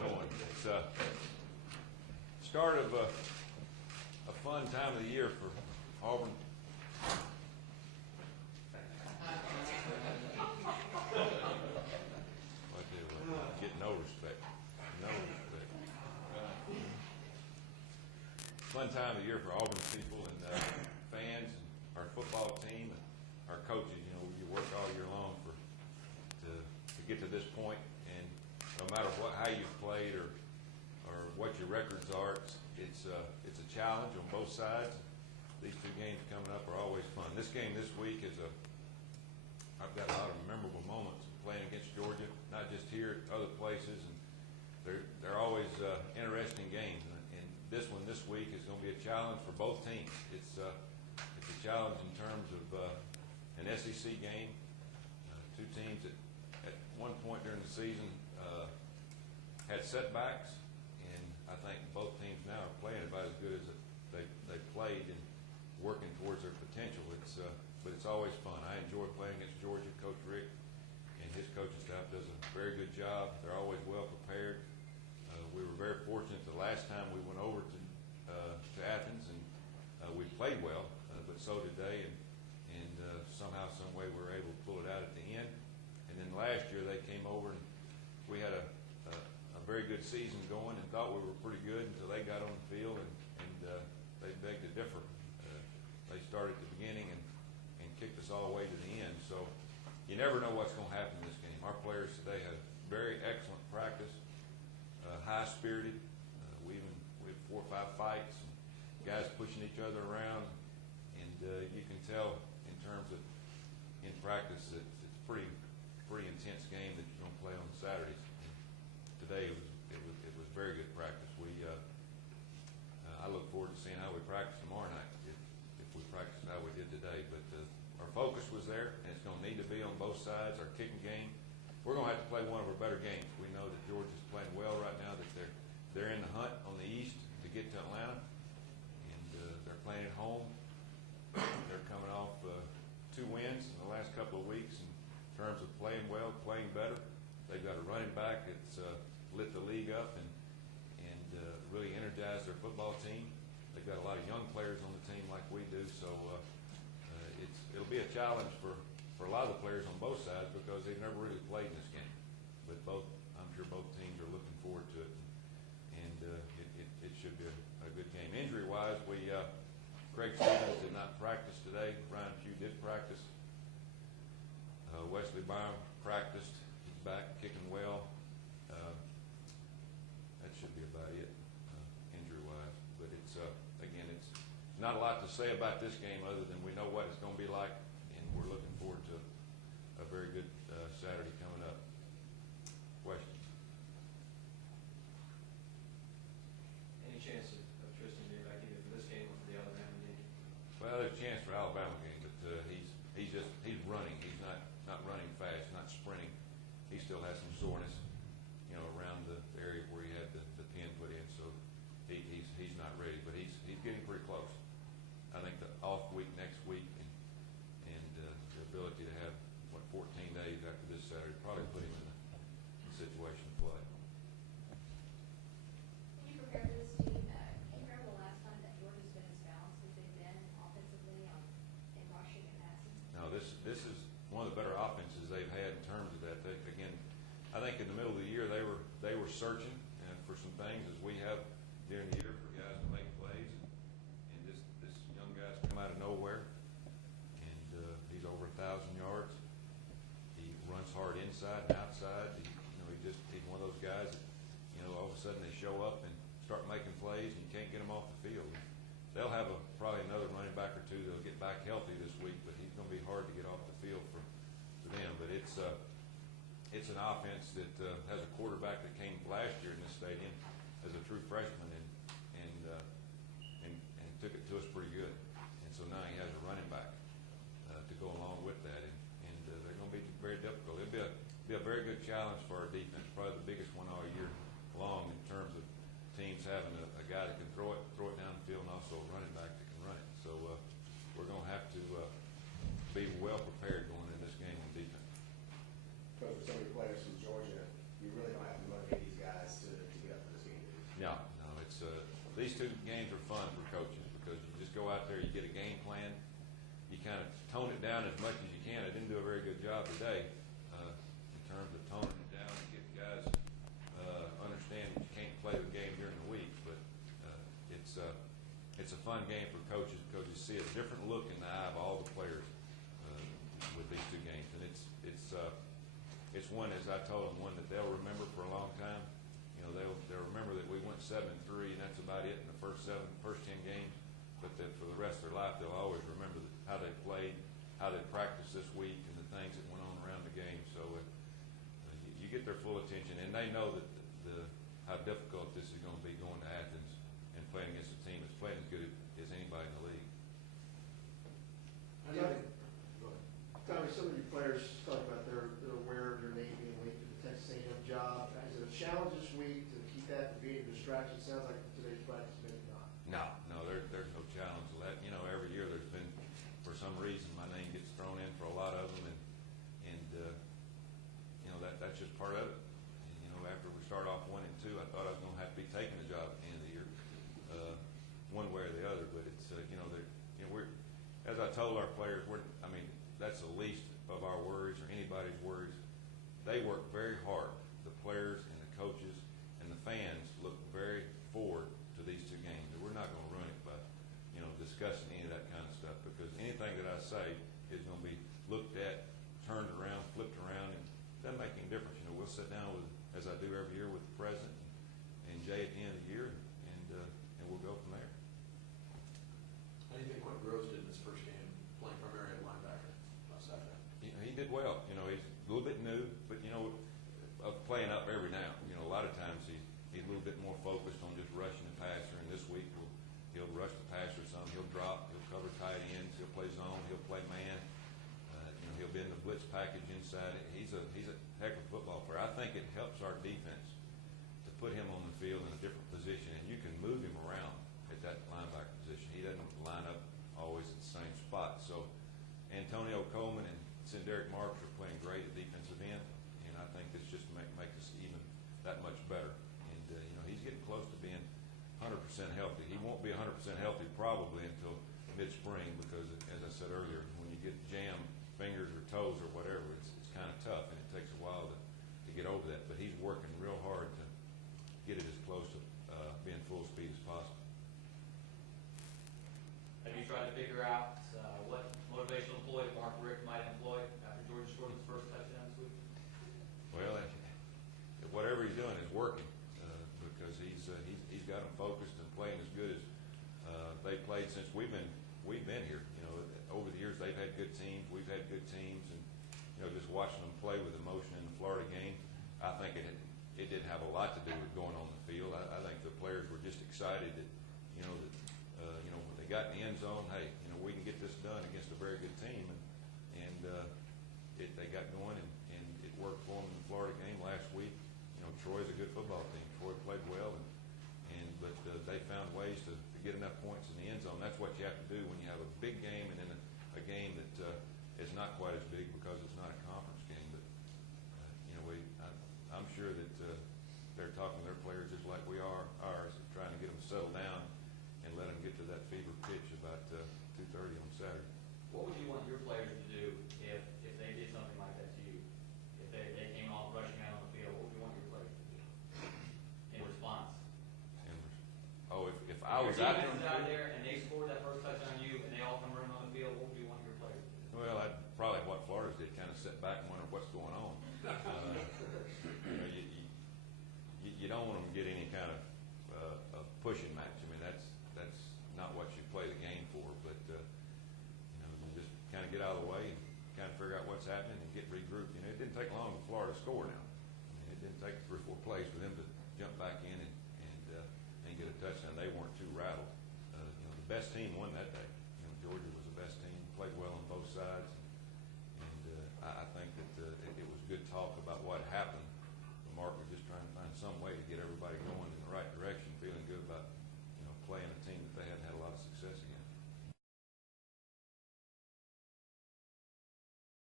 going. It's start of a fun time of the year for Auburn. Get no respect. No respect. Fun time of the year for Auburn people and fans, and our football team, and our coaches. You know, you work all year long to get to this point, and no matter how you've played or what your records are, it's a challenge on both sides. These two games coming up are always fun. This game this week is I've got a lot of memorable moments playing against Georgia, not just here, other places, and they're always interesting games. And this one this week is going to be a challenge for both teams. It's a challenge in terms of an SEC game. Two teams that at one point during the season had setbacks, and I think both teams now are playing about as good as they played and working towards their potential. But it's always fun. I enjoy playing against Georgia. Coach Rick and his coaching staff does a very good job. They're always well prepared. We were very fortunate the last time we went over to Athens, and we played well, but so did they, and somehow, some way, we were able to pull it out at the end. And then last year they came over, and we had a very good season going, and thought we were pretty good until they got on the field, and they begged to differ. They started at the beginning and kicked us all the way to the end. So you never know what's going to happen in this game. Our players today had very excellent practice, high-spirited. We had 4 or 5 fights, and guys pushing each other around, and you can tell in terms of in practice that it's a pretty intense game that you're going to play on Saturdays. And today it was very good practice. I look forward to seeing how we practice tomorrow night if we practice how we did today. But our focus was there, and it's going to need to be on both sides. Our kicking game, we're going to have to play one of our better games. We know that Georgia's playing well right now, that they're in the hunt on the East to get to Atlanta, and they're playing at home. They're coming off 2 wins in the last couple of weeks in terms of playing well, playing better. They've got a running back that's lit the league up and really energized their football team. They've got a lot of young players on the team like we do, so it'll be a challenge for a lot of the players on both sides because they've never really played in this game. But I'm sure both teams are looking forward to it, and it should be a good game. Injury-wise, Craig Stevens did not practice today. Ryan Pugh did practice. Wesley Byron practiced. He's back kicking well. That should be about it, injury-wise. But it's not a lot to say about this game other than we know what it's going to be like, and we're looking forward to a very good Saturday coming up. Questions? Any chance of Tristan being back either for this game or for the Alabama game? Well, there's a chance for Alabama game, but he's running. He's not running fast, not sprinting. He still has some soreness, around the area where he had the pin put in. So he's not ready, but he's getting pretty close. I think the off week next week and the ability to have 14 days after this Saturday probably put him in the situation to play. When you prepare for this team, can you remember the last time that Georgia's been as balanced as they've been offensively in rushing and passing? No, this is one of the better offenses they've had in terms of that. Again, I think in the middle of the year they were searching for some things as we have during the year for guys to make plays, and this young guy's come out of nowhere, and he's over 1,000 yards. He runs hard inside and outside. He's one of those guys that all of a sudden they show up and start making plays, and you can't get them off the field. They'll have probably another running back or two that'll get back healthy this week, but he's going to be hard to get off the field for them. But it's an offense that has a quarterback that came last year in this stadium as a true freshman and took it to us pretty good. And so now he has a running back to go along with that, and they're going to be very difficult. It'll be a very good challenge for our defense, probably the biggest one all year long in terms of teams having a guy that can throw it down the field, and also a running back that can run it. So we're going to have to be well prepared going in this game on defense. Coach, for some of your players from Georgia, you really don't have to motivate these guys to job today in terms of toning it down and getting guys understand that you can't play the game during the week. But it's a fun game for coaches because you see a different look in the eye of all the players with these two games, and it's one, as I told them, one that they'll remember for a long time. You know, they'll remember that we went 7-3, and that's about it in the first 10 games. But that for the rest of their life, they'll always remember how they played, how they practiced this week, and the things that went on around the game. So you get their full attention, and they know that how difficult this is going to be going to Athens and playing against a team that's playing as good as anybody in the league. Tommy, some of your players talk about they're aware of your name being linked to the Texas A&M job. Is it a challenge this week to keep that from being a distraction? It sounds like today's practice maybe not. No, there's no challenge to that. You know, every year there's been, for some reason, my name gets thrown in for a lot of them, and you know that's just part of it. And, you know, after we start off 1-2, I thought I was going to have to be taking the job at the end of the year, one way or the other. But it's we're, as I told our players, that's the least of our worries or anybody's worries. They work very hard. The players and the coaches and the fans look very forward to these two games. We're not going to ruin it by, discussing any of that kind of stuff, because anything that I say is going to be looked at, turned around, flipped around, and it doesn't make any difference. You know, we'll sit down with, as I do every year, with the president and Jay at the end of the year, and we'll go from there. How do you think what Groves did in his first game, playing primarily at linebacker last Saturday? He did well. You know, he's a little bit new, but of playing up every now. A lot of times he's a little bit more focused on just rushing the passer. And this week he'll rush the passer some. He'll drop. He'll cover tight ends. He'll play zone. He'll play man. He'll be in the blitz package inside. He's a heck of a football player. I think it helps our defense to put him on the field in a different position, and you can move him around at that linebacker position. He doesn't line up always at the same spot. So Antonio Coleman and Derek Marks are playing great at defensive end, and I think this just makes us even that much better. And he's getting close to being 100% healthy. He won't be 100% healthy probably until mid-spring, because, as I said earlier, when you get jammed fingers or toes or whatever, it's kind of tough, and it takes a while to get over that. But he's working real hard to get it as close to being full speed as possible. Have you tried to figure out what motivational employee Mark Richt might employ after Georgia scored his first touchdown this week? Well, whatever he's doing is working, because he's got them focused and playing as good as they played since we've been here. Over the years they've had good teams, we've had good teams, and just watching them play with emotion in the Florida game, I think it didn't have a lot to do with going on the field. I think the players were just excited that when they got in the end zone, hey, we can get this done against a very good team, and they got going, and it worked for them in the Florida game last week. Troy's a good football team. Troy played well, but they found ways to get enough points in the end zone. That's what you have to do when you have a big game and then a game that is not quite as big because it's not a conference game. But I'm sure that they're talking to their players just like we are ours, trying to get them settled down and let them get to that fever pitch about 2:30 on Saturday. What would you want your players to do if they did something like that to you? If they came off rushing out on the field, what would you want your players to do in response? If I was your out defense is out there and they scored that first touchdown on you and they all come running on the field, what would you want your players to do? Well, I'd probably what Florida's did, kind of sit back and wonder what's going on. You don't want them to get any kind of pushing match. That's not what you play the game for. But you just kind of get out of the way and kind of figure out what's happening and get regrouped. It didn't take long for Florida to score now. It didn't take 3 or 4 plays for them to jump back in and get a touchdown. They weren't too rattled. The best team won that day.